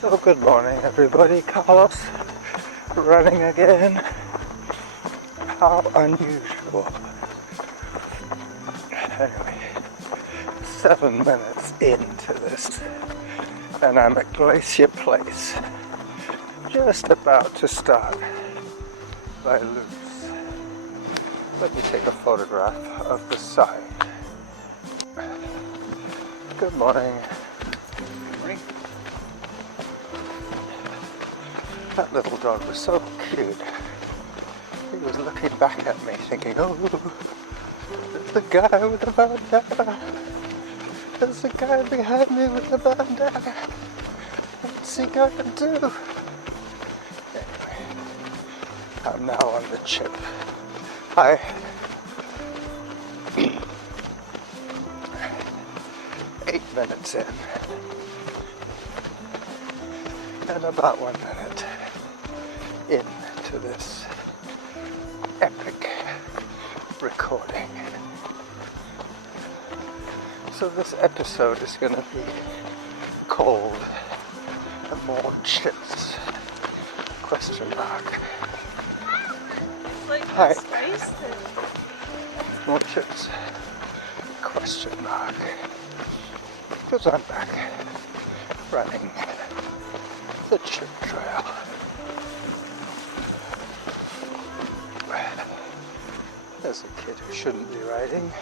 So good morning everybody, Carlos running again. How unusual. Anyway, 7 minutes into this and I'm at Glacier Place, just about to start by Loose. Let me take a photograph of the side. Good morning. Morning. That little dog was so cute. He was looking back at me thinking, oh, there's the guy with the bandana. There's the guy behind me with the bandana. What's he going to do? Anyway, I'm now on the chip. Hi. 8 minutes in. And about 1 minute into this epic recording. So this episode is going to be called More Chips? Question mark. Like Hi. spice More chips? Question mark. Because I'm back running the chip trail. There's a kid who shouldn't be riding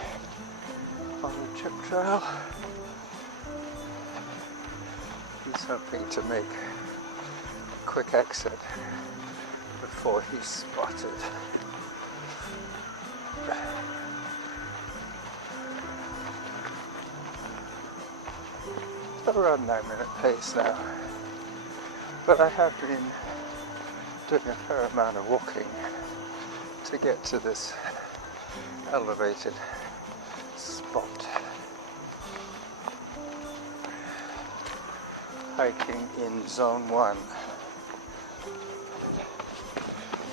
on the chip trail. He's hoping to make a quick exit before he's spotted. Around 9-minute pace now, but I have been doing a fair amount of walking to get to this elevated spot. Hiking in Zone 1.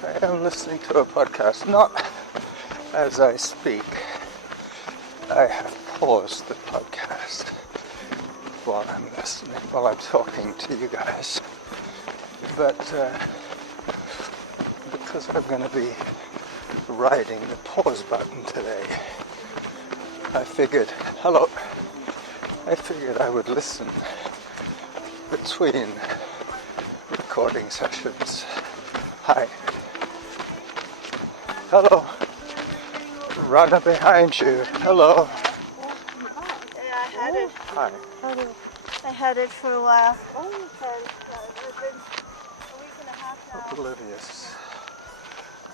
I am listening to a podcast, not as I speak. I have paused the podcast while I'm listening, while I'm talking to you guys. But because I'm going to be riding the pause button today, I figured I would listen between recording sessions. Hi. Hello. Runner behind you. Hello. Yeah, I had it. Hi. I had it for a while. Only because it's been a week and a half now.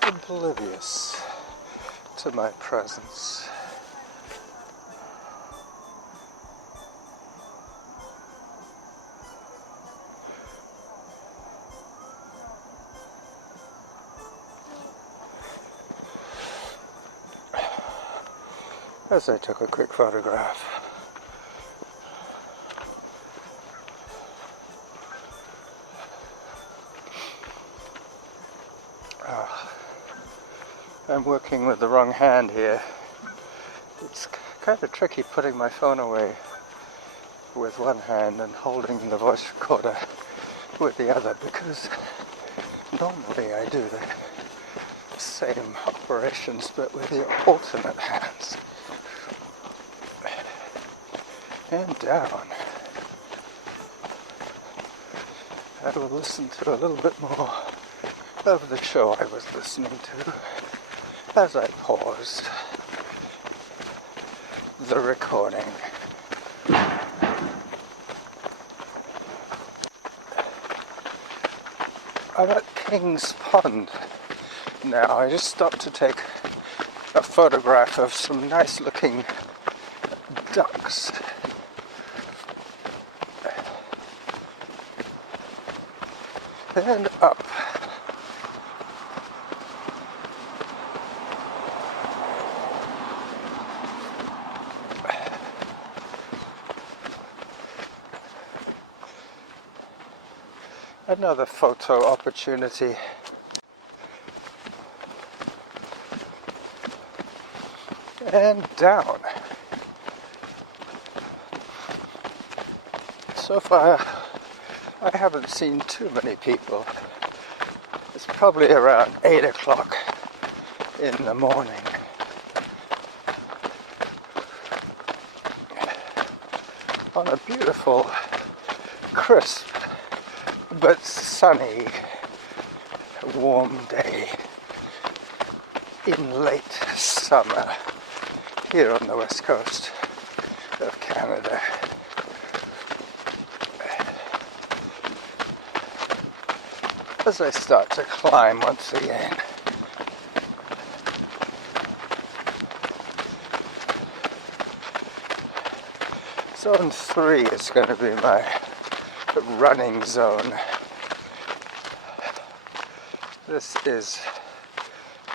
Oblivious to my presence. As I took a quick photograph. I'm working with the wrong hand here. It's kind of tricky putting my phone away with one hand and holding the voice recorder with the other, because normally I do the same operations but with the alternate hands. And down. I will listen to a little bit more of the show I was listening to as I paused the recording. I'm at King's Pond now. I just stopped to take a photograph of some nice looking ducks. And up. Another photo opportunity. And down. So far I haven't seen too many people. It's probably around 8 o'clock in the morning. On a beautiful, crisp, but sunny, warm day in late summer here on the west coast of Canada. As I start to climb once again, Zone 3 is going to be my running zone. This is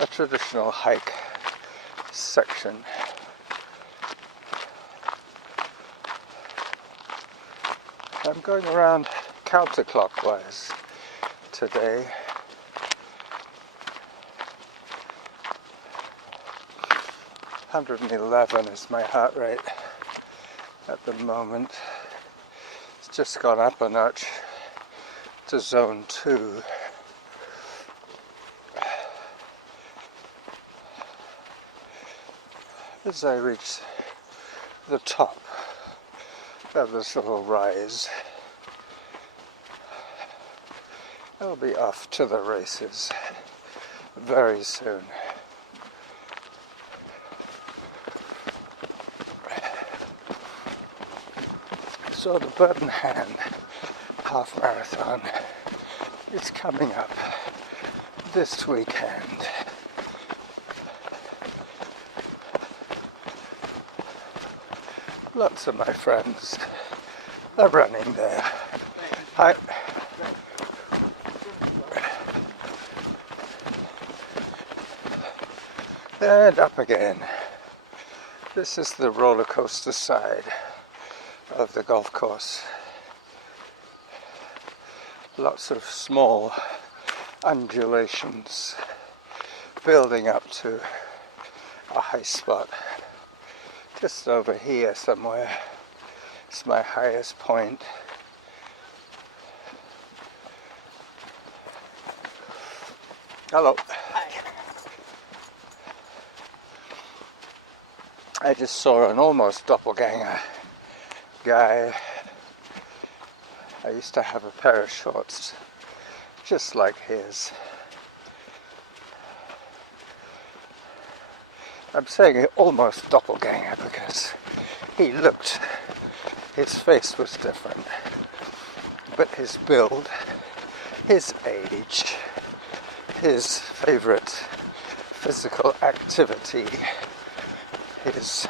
a traditional hike section. I'm going around counterclockwise today. "111 is my heart rate at the moment. It's just gone up a notch to Zone 2. As I reach the top of this little rise, I'll be off to the races very soon. So the Birmingham half marathon is coming up this weekend. Lots of my friends are running there. Hi. And up again. This is the roller coaster side of the golf course. Lots of small undulations building up to a high spot. Just over here somewhere is my highest point. Hello. Hi. I just saw an almost doppelganger guy. I used to have a pair of shorts just like his. I'm saying almost doppelganger because his face was different, but his build, his age, his favorite physical activity, his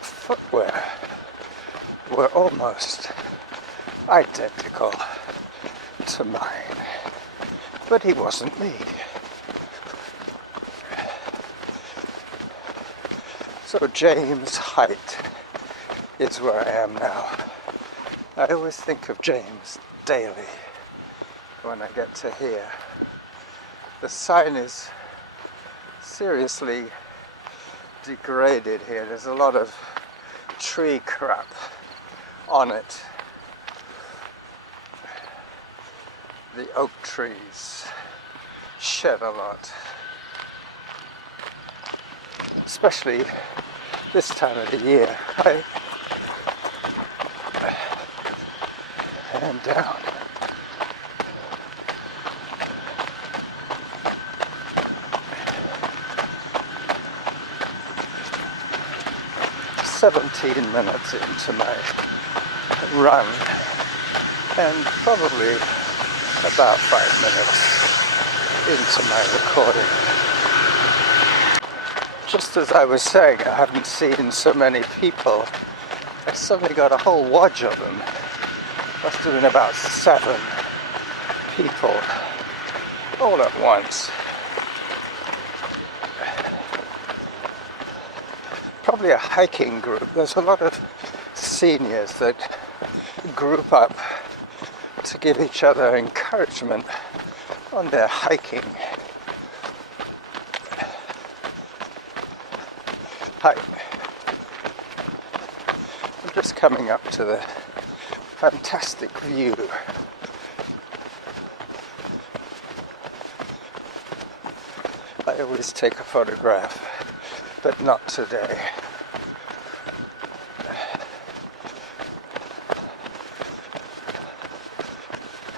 footwear were almost identical to mine, but he wasn't me. So James' height is where I am now. I always think of James daily when I get to here. The sign is seriously degraded here. There's a lot of tree crap on it. The oak trees shed a lot, especially this time of the year. I am down. "17 minutes into my run, and probably about 5 minutes into my recording. Just as I was saying, I haven't seen so many people. I suddenly got a whole watch of them. Must have been about 7 people all at once. Probably a hiking group. There's a lot of seniors that group up to give each other encouragement on their hiking. Hi. I'm just coming up to the fantastic view. I always take a photograph, but not today.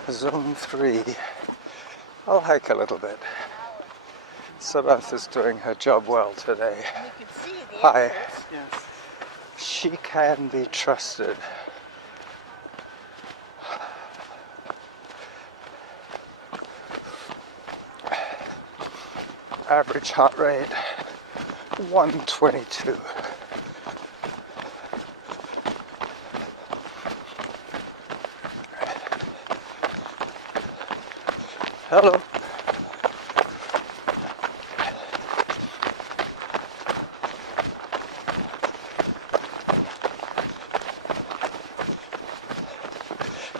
Zone 3. I'll hike a little bit. Samantha's doing her job well today. You can see the Hi. entrance. Yes. She can be trusted. Average heart rate 122. Hello.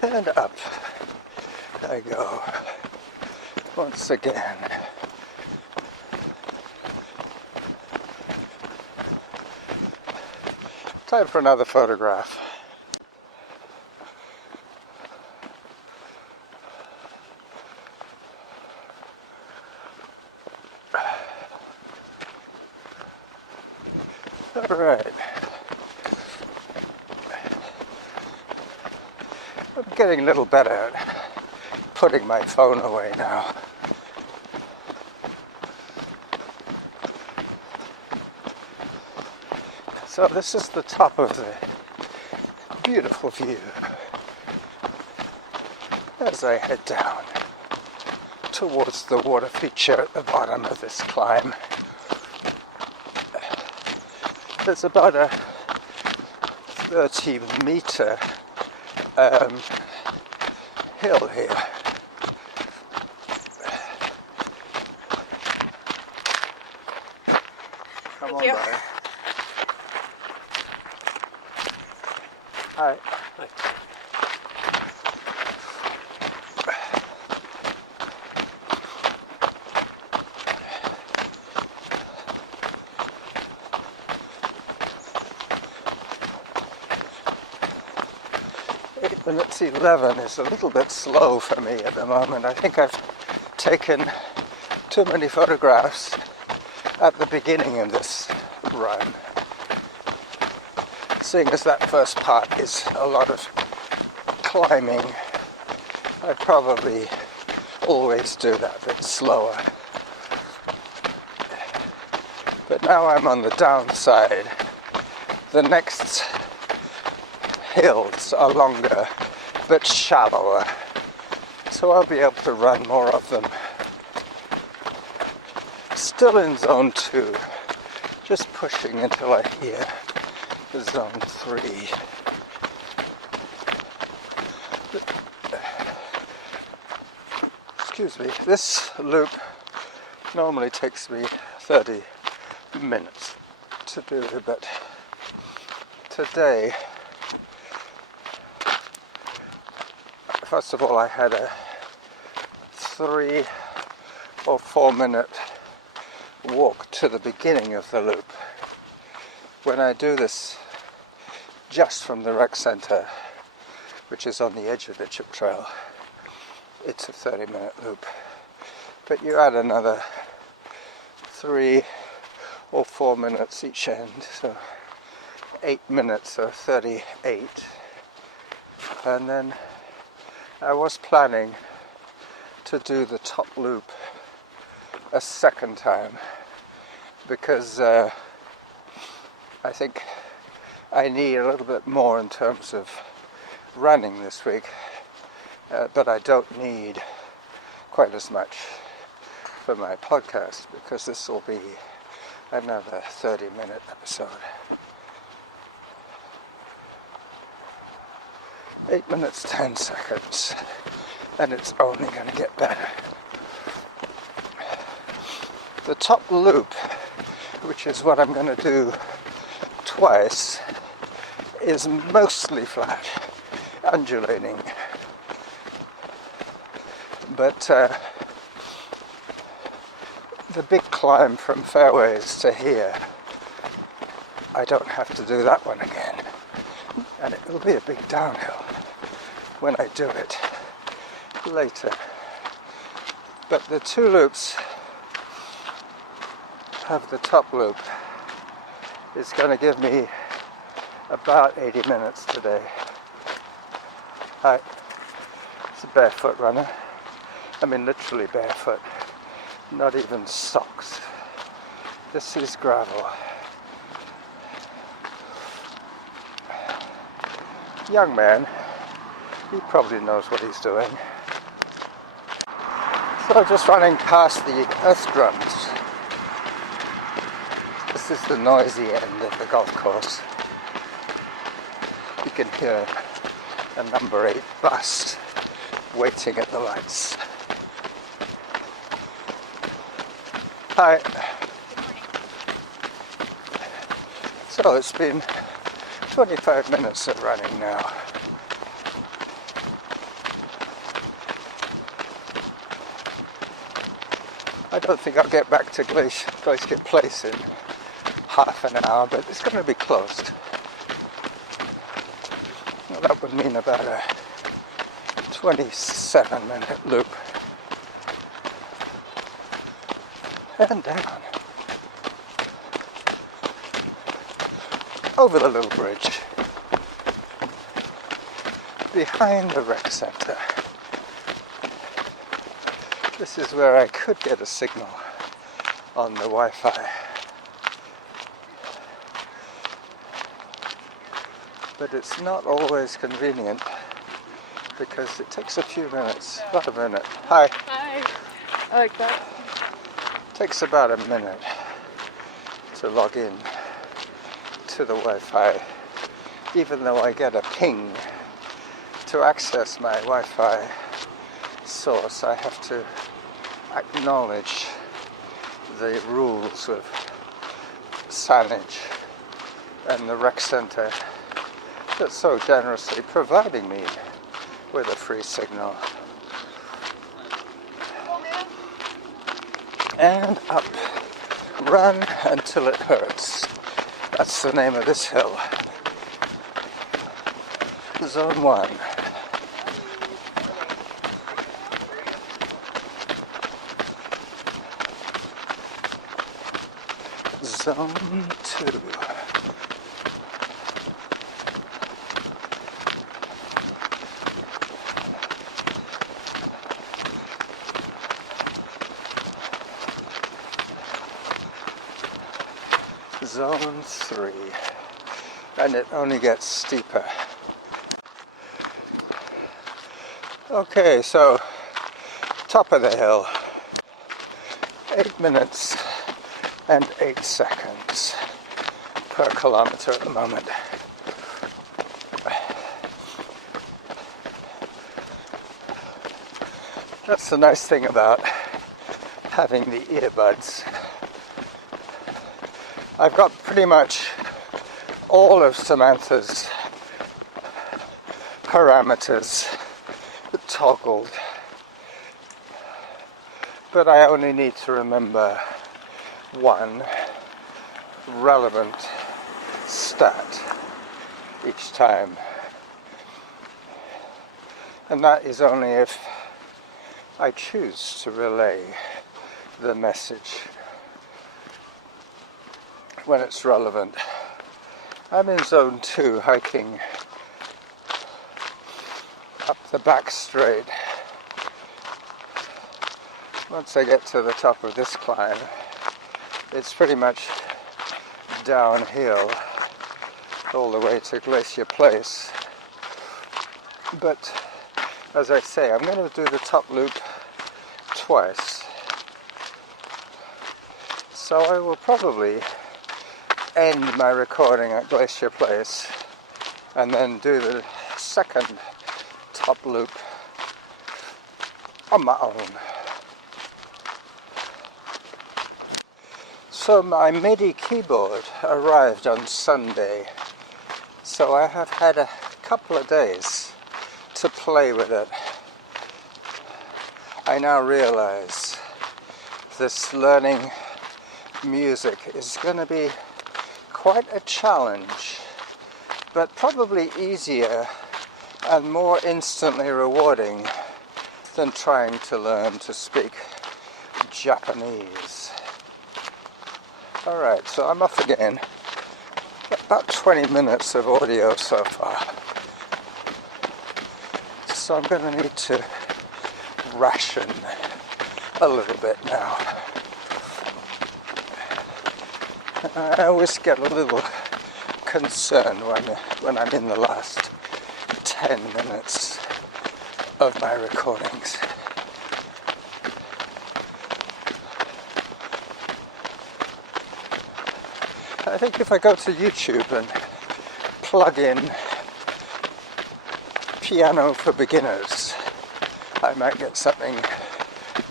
And up I go once again. Time for another photograph. All right. I'm getting a little better at putting my phone away now. So this is the top of the beautiful view as I head down towards the water feature at the bottom of this climb. There's about a 30-meter hill here. Come on you. by. Hi. Hi. 8 minutes 11 is a little bit slow for me at the moment. I think I've taken too many photographs at the beginning of this run. Seeing as that first part is a lot of climbing, I probably always do that a bit slower. But now I'm on the downside. The next hills are longer but shallower, so I'll be able to run more of them. Still in zone 2, just pushing until I hear the zone 3. Excuse me, this loop normally takes me 30 minutes to do, but today, first of all, I had a 3 or 4 minute walk to the beginning of the loop. When I do this just from the rec center, which is on the edge of the chip trail, it's a 30-minute loop. But you add another 3 or 4 minutes each end, so 8 minutes or 38. And then I was planning to do the top loop a second time because I think I need a little bit more in terms of running this week, but I don't need quite as much for my podcast because this will be another 30-minute episode. 8 minutes 10 seconds, and it's only going to get better. The top loop, which is what I'm going to do twice, is mostly flat, undulating. But the big climb from Fairways to here, I don't have to do that one again. And it will be a big downhill. when I do it later. But the 2 loops of the top loop is going to give me about 80 minutes today. Hi, it's a barefoot runner. I mean literally barefoot, not even socks. This is gravel. Young man, he probably knows what he's doing. So just running past the earth drums. This is the noisy end of the golf course. You can hear a number 8 bus waiting at the lights. Hi. So it's been 25 minutes of running now. I don't think I'll get back to Glacier Place in half an hour, but it's going to be closed. Well, that would mean about a 27-minute loop. And down. Over the little bridge. Behind the rec center. This is where I could get a signal on the Wi-Fi. But it's not always convenient because it takes a few minutes, about a minute. Hi. Hi. I like that. Takes about a minute to log in to the Wi-Fi, even though I get a ping. To access my Wi-Fi source, I have to acknowledge the rules of Saanich and the rec center that's so generously providing me with a free signal. And up, run until it hurts. That's the name of this hill. Zone 1. Zone 2. Zone 3, and it only gets steeper. Okay, so top of the hill, 8 minutes and 8 seconds per kilometer at the moment. That's the nice thing about having the earbuds. I've got pretty much all of Samantha's parameters toggled, but I only need to remember one relevant stat each time, and that is only if I choose to relay the message when it's relevant. I'm in zone 2 hiking up the back straight. Once I get to the top of this climb, it's pretty much downhill all the way to Glacier Place. But as I say, I'm going to do the top loop twice. So I will probably end my recording at Glacier Place and then do the second top loop on my own. So my MIDI keyboard arrived on Sunday, so I have had a couple of days to play with it. I now realize this learning music is going to be quite a challenge, but probably easier and more instantly rewarding than trying to learn to speak Japanese. Alright, so I'm off again. About 20 minutes of audio so far. So I'm going to need to ration a little bit now. I always get a little concerned when I'm in the last 10 minutes of my recordings. I think if I go to YouTube and plug in piano for beginners, I might get something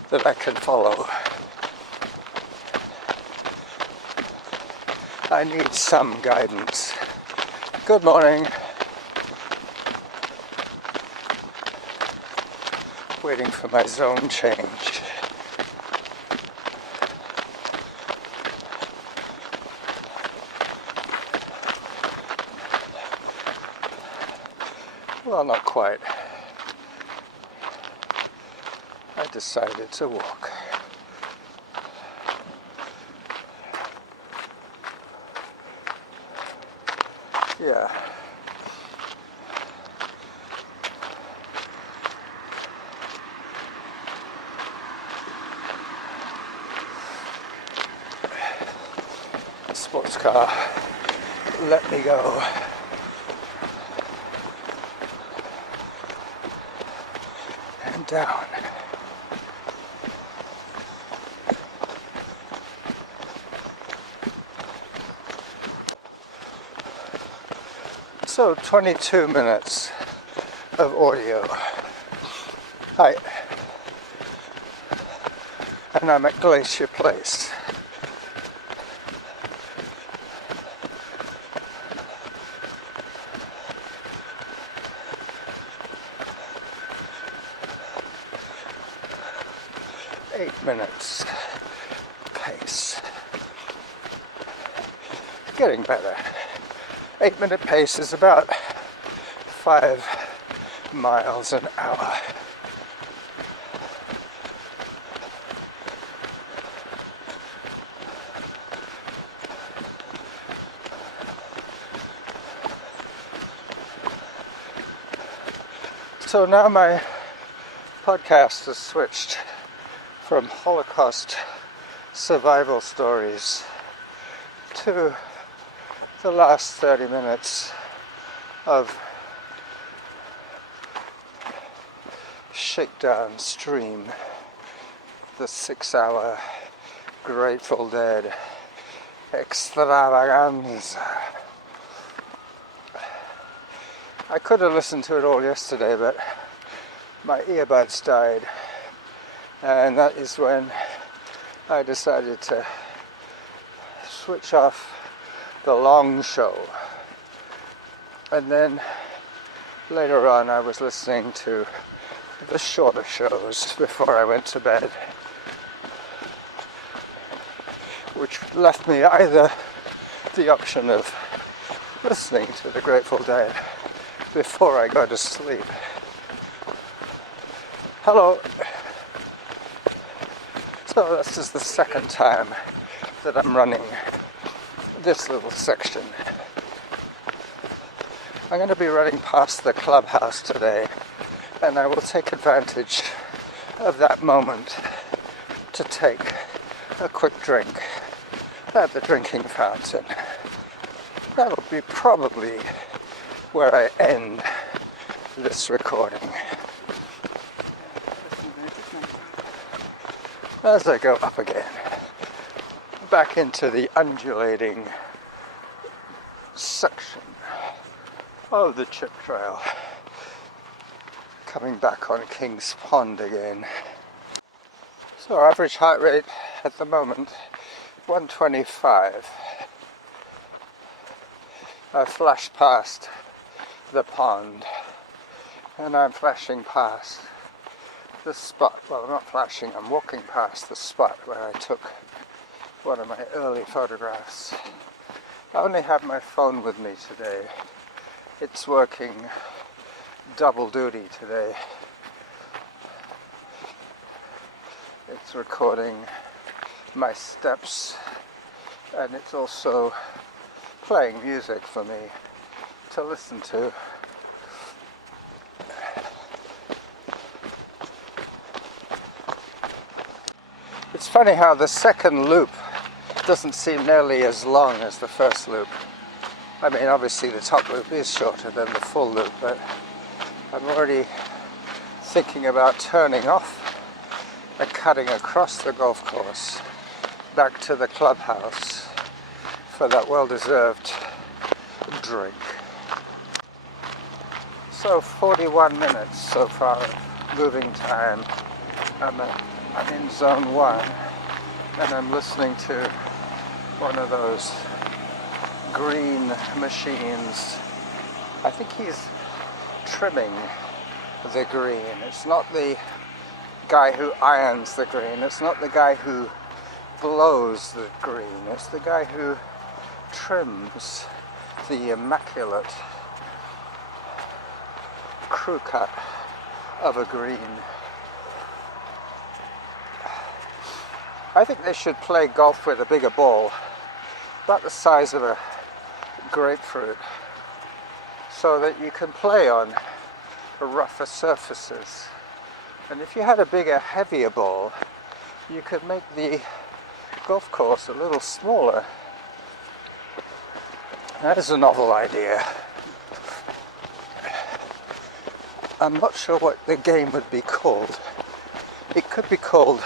that I can follow. I need some guidance. Good morning. Waiting for my zone change. Well, not quite. I decided to walk. Yeah. Sports car, let me go. And down. So 22 minutes of audio. Hi. And I'm at Glacier Place. Minutes pace. Getting better. 8-minute pace is about 5 miles an hour. So now my podcast has switched from Holocaust survival stories to the last 30 minutes of Shakedown Stream, the 6-hour Grateful Dead extravaganza. I could have listened to it all yesterday, but my earbuds died. And that is when I decided to switch off the long show. And then later on I was listening to the shorter shows before I went to bed, which left me either the option of listening to the Grateful Dead before I go to sleep. Hello. So this is the second time that I'm running this little section. I'm going to be running past the clubhouse today, and I will take advantage of that moment to take a quick drink at the drinking fountain. That'll be probably where I end this recording. As I go up again, back into the undulating section of the chip trail, coming back on King's Pond again. So our average heart rate at the moment, 125. I flashed past the pond, and I'm flashing past the spot. Well, I'm not flashing, I'm walking past the spot where I took one of my early photographs. I only have my phone with me today. It's working double duty today. It's recording my steps, and it's also playing music for me to listen to. It's funny how the second loop doesn't seem nearly as long as the first loop. I mean, obviously the top loop is shorter than the full loop, but I'm already thinking about turning off and cutting across the golf course back to the clubhouse for that well-deserved drink. So 41 minutes so far of moving time. I'm in zone 1 and I'm listening to one of those green machines. I think he's trimming the green. It's not the guy who irons the green. It's not the guy who blows the green. It's the guy who trims the immaculate crew cut of a green. I think they should play golf with a bigger ball, about the size of a grapefruit, so that you can play on rougher surfaces. And if you had a bigger, heavier ball, you could make the golf course a little smaller. That is a novel idea. I'm not sure what the game would be called. It could be called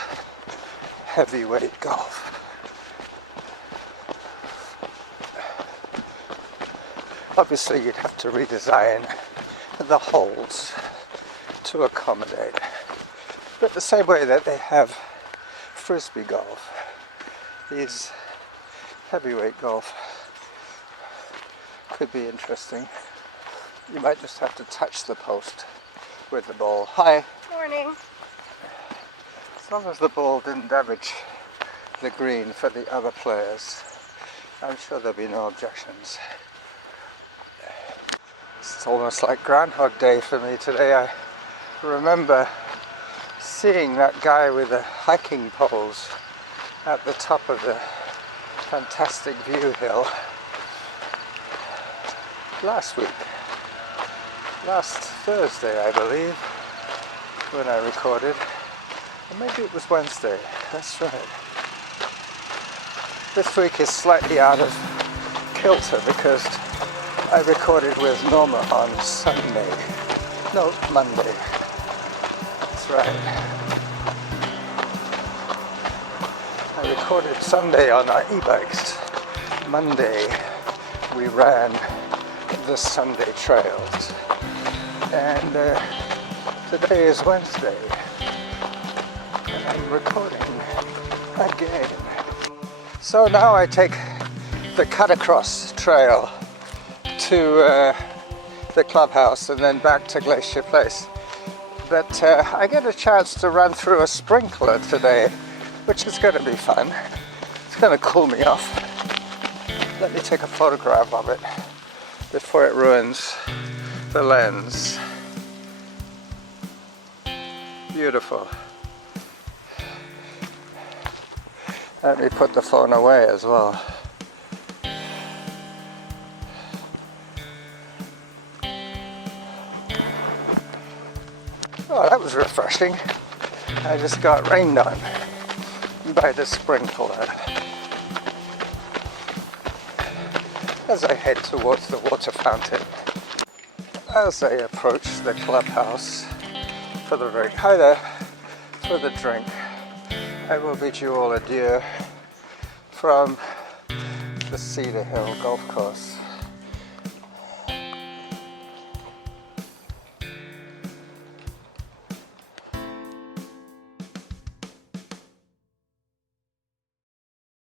heavyweight golf. Obviously you'd have to redesign the holes to accommodate, but the same way that they have frisbee golf, these heavyweight golf could be interesting. You might just have to touch the post with the ball. Hi. Morning. As long as the ball didn't damage the green for the other players, I'm sure there'll be no objections. It's almost like Groundhog Day for me today. I remember seeing that guy with the hiking poles at the top of the fantastic view hill last week. Last Thursday, I believe, when I recorded. Or maybe it was Wednesday. That's right. This week is slightly out of kilter because I recorded with Norma on Sunday. No, Monday. That's right. I recorded Sunday on our e-bikes. Monday we ran the Sunday trails. And today is Wednesday. And I'm recording again. So now I take the cut across trail to the clubhouse and then back to Glacier Place. But I get a chance to run through a sprinkler today, which is going to be fun. It's going to cool me off. Let me take a photograph of it before it ruins the lens. Beautiful. Let me put the phone away as well. Oh, that was refreshing. I just got rained on by the sprinkler. As I head towards the water fountain, as I approach the clubhouse for the drink. Hi there, for the drink. I will bid you all adieu from the Cedar Hill Golf Course.